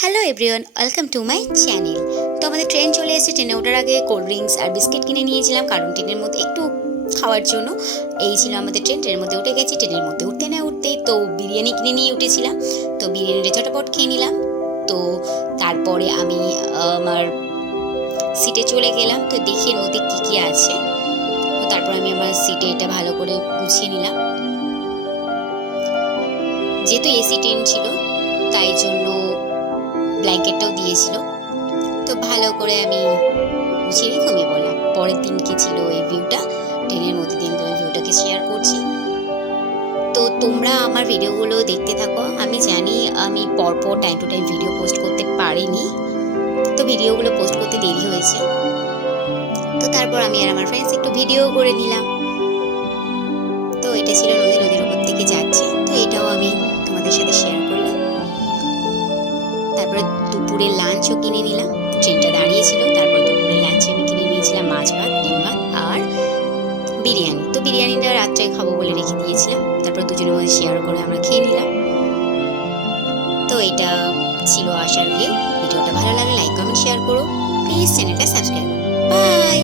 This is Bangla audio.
Hello everyone, welcome to my channel. তো আমাদের ট্রেন চলে এসেছে। ট্রেনে ওঠার আগে কোল্ড ড্রিঙ্কস আর বিস্কিট কিনে নিয়েছিলাম, কারণ ট্রেনের মধ্যে একটু খাওয়ার জন্য। এই ছিল আমাদের ট্রেনের মধ্যে উঠে গেছি। ট্রেনের মধ্যে উঠতে না উঠতেই তো বিরিয়ানি কিনে নিয়ে উঠেছিলাম। তো বিরিয়ানিটা চটপট খেয়ে নিলাম। তো তারপরে আমি আমার সিটে চলে গেলাম। তো দেখি এর মধ্যে কী কী আছে। তো তারপর আমি আমার সিটে এটা ভালো করে গুছিয়ে নিলাম। যেহেতু এসি ট্রেন ছিল তাই জন্য ব্ল্যাঙ্কেটটাও দিয়েছিল। তো ভালো করে আমি গুছিয়ে ঘুমিয়ে পড়লাম। পরের দিনকে ছিল এই ভিউটা, ট্রেনের মধ্যে দিয়ে আমি ভিউটাকে শেয়ার করছি। তো তোমরা আমার ভিডিওগুলো দেখতে থাকো। আমি জানি আমি পরপর time to time video post করতে পারিনি, তো ভিডিওগুলো পোস্ট করতে দেরি হয়েছে। তো তারপর আমি আর আমার ফ্রেন্ডস একটু ভিডিও করে নিলাম। তো এটা ছিল নদীর উপর থেকে যাচ্ছে। তো এটাও আমি তোমাদের সাথে শেয়ার করলাম। তারপরে দুপুরে লাঞ্চও কিনে নিলাম। ট্রেনটা দাঁড়িয়েছিল, তারপর দুপুরে লাঞ্চে আমি কিনে নিয়েছিলাম মাছ ভাত, ডিম ভাত আর বিরিয়ানি। তো বিরিয়ানিটা রাত্রে খাবো বলে রেখে দিয়েছিলাম। তারপর দুজনের মধ্যে শেয়ার করে আমরা খেয়ে নিলাম। তো এটা ছিল আসার ভিউ। ভিডিওটা ভালো লাগলে লাইক কমেন্ট শেয়ার করো, প্লিজ চ্যানেলটা সাবস্ক্রাইব করো। বাই।